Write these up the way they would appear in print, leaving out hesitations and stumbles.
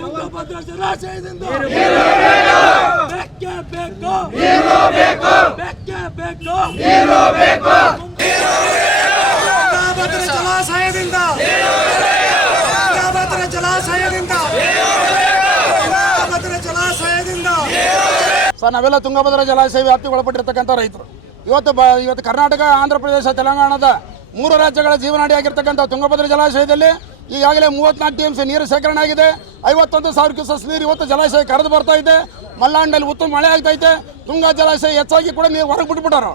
ತುಂಗಭದ್ರಾ ಜಲಾಶಯದಿಂದ ಬೇಕೇ ಬೇಕು, ಬೇಕೇ ಬೇಕು. ತುಂಗಭದ್ರಾ ಜಲಾಶಯದಿಂದ ಸರ್, ನಾವೆಲ್ಲ ತುಂಗಭದ್ರಾ ಜಲಾಶಯ ವ್ಯಾಪ್ತಿಗೆ ಒಳಪಟ್ಟಿರ್ತಕ್ಕಂಥ ರೈತರು. ಇವತ್ತು ಕರ್ನಾಟಕ, ಆಂಧ್ರ ಪ್ರದೇಶ, ತೆಲಂಗಾಣದ 3 ರಾಜ್ಯಗಳ ಜೀವನಾಡಿಯಾಗಿರ್ತಕ್ಕಂಥ ತುಂಗಭದ್ರಾ ಜಲಾಶಯದಲ್ಲಿ ಈಗಾಗಲೇ 34 TMC ನೀರು ಶೇಖರಣೆ ಆಗಿದೆ. 51,000 ಕ್ಯೂಸೆಸ್ ನೀರು ಇವತ್ತು ಜಲಾಶಯ ಕರೆದು ಬರ್ತಾ ಇದೆ. ಮಲೆನಾಡಿನಲ್ಲಿ ಉತ್ತಮ ಮಳೆ ಆಗ್ತೈತೆ. ತುಂಗಾ ಜಲಾಶಯ ಹೆಚ್ಚಾಗಿ ಕೂಡ ನೀರು ಹೊರಗೆ ಬಿಟ್ಬಿಟ್ಟಾರ.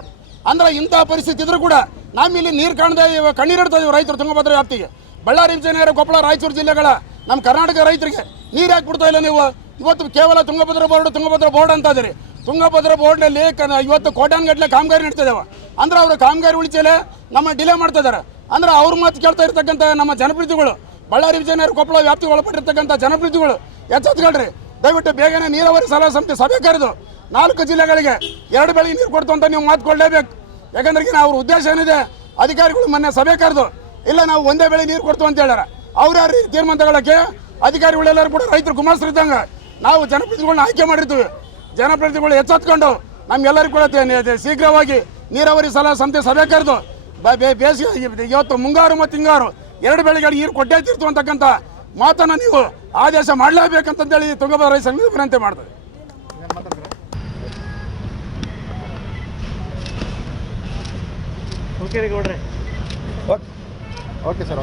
ಅಂದ್ರೆ ಇಂಥ ಪರಿಸ್ಥಿತಿ ಇದ್ರೂ ಕೂಡ ನಮ್ಮಿಲ್ಲಿ ನೀರು ಕಾಣದೆ ಕಣ್ಣೀರಿಡ್ತಾ ಇದೀವಿ ರೈತರು ತುಂಗಭದ್ರಾ ವ್ಯಾಪ್ತಿಗೆ. ಬಳ್ಳಾರಿ, ವಿಜಯನಗರ, ಕೊಪ್ಪಳ, ರಾಯಚೂರು ಜಿಲ್ಲೆಗಳ ನಮ್ಮ ಕರ್ನಾಟಕ ರೈತರಿಗೆ ನೀರು ಯಾಕೆ ಬಿಡ್ತಾ ಇಲ್ಲ ನೀವು? ಇವತ್ತು ಕೇವಲ ತುಂಗಭದ್ರಾ ಬೋರ್ಡ್ ಅಂತ ಇದೀರಿ. ತುಂಗಭದ್ರಾ ಬೋರ್ಡ್ನಲ್ಲಿ ಇವತ್ತು ಕೋಟ್ಯಾನ್ಗಟ್ಟಲೆ ಕಾಮಗಾರಿ ನಡೀತಿದ್ದಾವೆ. ಅಂದ್ರೆ ಅವರು ಕಾಮಗಾರಿ ಉಳಿಸಲೇ ನಮ್ಮ ಡಿಲೇ ಮಾಡ್ತಾ ಇದ್ದಾರೆ. ಅಂದ್ರೆ ಅವ್ರ ಮಾತು ಕೇಳ್ತಾ ಇರ್ತಕ್ಕಂಥ ನಮ್ಮ ಜನಪ್ರತಿನಿಧಿಗಳು, ಬಳ್ಳಾರಿ, ವಿಜಯನಗರ, ಕೊಪ್ಪಳ ವ್ಯಾಪ್ತಿಗೆ ಒಳಪಟ್ಟಿರ್ತಕ್ಕಂಥ ಜನಪ್ರತಿನಿಧಿಗಳು ಎಚ್ಚೆತ್ಕೊಳ್ರಿ. ದಯವಿಟ್ಟು ಬೇಗನೆ ನೀರಾವರಿ ಸಲಹಾ ಸಮಿತಿ ಸಭೆ ಕರೆದು 4 ಜಿಲ್ಲೆಗಳಿಗೆ 2 ಬೆಳೆಗೆ ನೀರು ಕೊಡ್ತು ಅಂತ ನೀವು ಮಾತು ಕೊಡಲೇಬೇಕು. ಯಾಕಂದ್ರೆ ಅವ್ರ ಉದ್ದೇಶ ಏನಿದೆ, ಅಧಿಕಾರಿಗಳು ಮೊನ್ನೆ ಸಭೆ ಕರೆದು ಇಲ್ಲ ನಾವು ಒಂದೇ ಬೆಳೆ ನೀರು ಕೊಡ್ತು ಅಂತ ಹೇಳ್ಯಾರ. ಅವ್ರು ಯಾರು ತೀರ್ಮಾನ ತಗೊಳ್ಳೋಕ್ಕೆ? ಅಧಿಕಾರಿಗಳೆಲ್ಲರೂ ಕೂಡ ರೈತರು ಗುಮಾಸ್ತರಿದ್ದಂಗೆ. ನಾವು ಜನಪ್ರತಿನಿಧಿಗಳನ್ನ ಆಯ್ಕೆ ಮಾಡಿರ್ತೀವಿ. ಜನಪ್ರತಿನಿಧಿಗಳು ಎಚ್ಚೆತ್ಕೊಂಡು ನಮ್ಗೆಲ್ಲರಿಗೂ ಕೂಡ ಶೀಘ್ರವಾಗಿ ನೀರಾವರಿ ಸಲಹಾ ಸಮಿತಿ ಸಭೆ ಕರೆದು ಬೇಸಿಗೆ ಇವತ್ತು ಮುಂಗಾರು ಮತ್ತು ಹಿಂಗಾರು 2 ಬೆಳೆಗಳಿಗೆ ನೀರು ಕೊಟ್ಟೇ ತೀರ್ತು ಅಂತಕ್ಕಂಥ ಮಾತನ್ನು ನೀವು ಆದೇಶ ಮಾಡಲೇಬೇಕಂತೇಳಿ ತುಂಗಭದ್ರಾ ರೈತ ಸಂಘ ವಿನಂತಿ ಮಾಡ್ತದೆ. Okay sir.